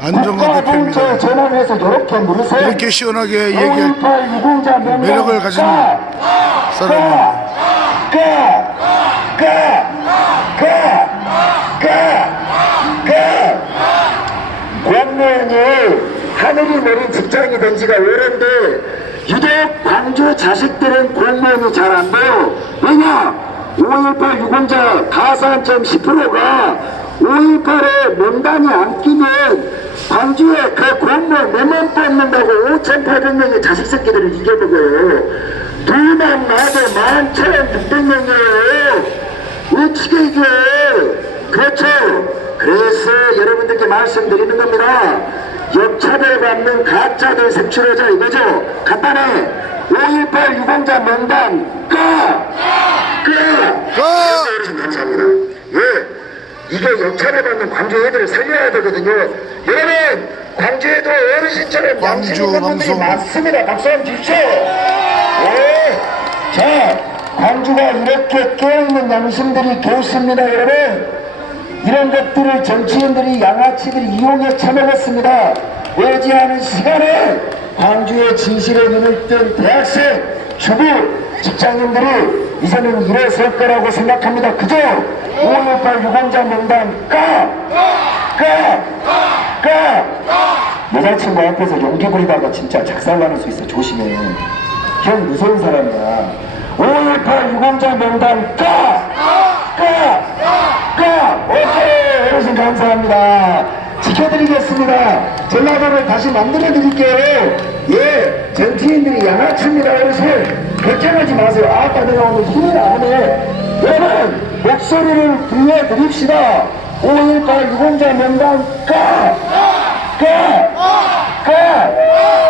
안정화 대표입니다. 전환해서 이렇게 시원하게 얘기할 5.18 유공자 명단 매력을 가진 까! 사람입니다. 공무원이 하늘이 내린 직장이 된 지가 오랜데 유독 광주 자식들은 공무원이 잘 안 돼요. 왜냐? 5.18 유공자 가산점 10%가 5.18에 명단이 안 끼면 광주에 그 공무원 몇명 뽑는다고 5,800명의 자식 새끼들을 이겨먹어요. 둘만 나도 11,600명이에요. 어떻게 이게 그렇죠. 그래서 여러분들께 말씀드리는 겁니다. 역차별 받는 가짜들 색출하자 이거죠. 간단해. 5.18 유공자 명단 까! 까! 까! 어르신 감사합니다 왜? 역차별받는 광주 애들을 살려야 되거든요 여러분 광주에도 어르신처럼 광주 양심 있는 분들이. 많습니다 박수 한번 주십시오 예. 자, 광주가 이렇게 깨어있는 양심들이 좋습니다, 여러분. 이런 것들을 정치인들이 양아치들이 이용해. 오지 않은 시간에 광주의 진실에 눈을 뜬 대학생, 주부, 직장인들이 이제는 일어설 거라고 생각합니다. 그죠? 5.18 유공자 명단 까! 까! 까! 여자친구 앞에서 용기 부리다가 진짜 작살나는 수 있어. 조심해. 형 무서운 사람이야. 5.18 유공자 명단 까! 까! 까! 감사합니다. 지켜드리겠습니다. 전라도를 다시 만들어드릴게요. 예, 전티인들이 양아칩니다. 그래서 걱정하지 마세요. 아따, 내가 오늘 힘이 나네. 여러분, 목소리를 불러드립시다. 5.18 유공자 명단 가! 가! 가! 가!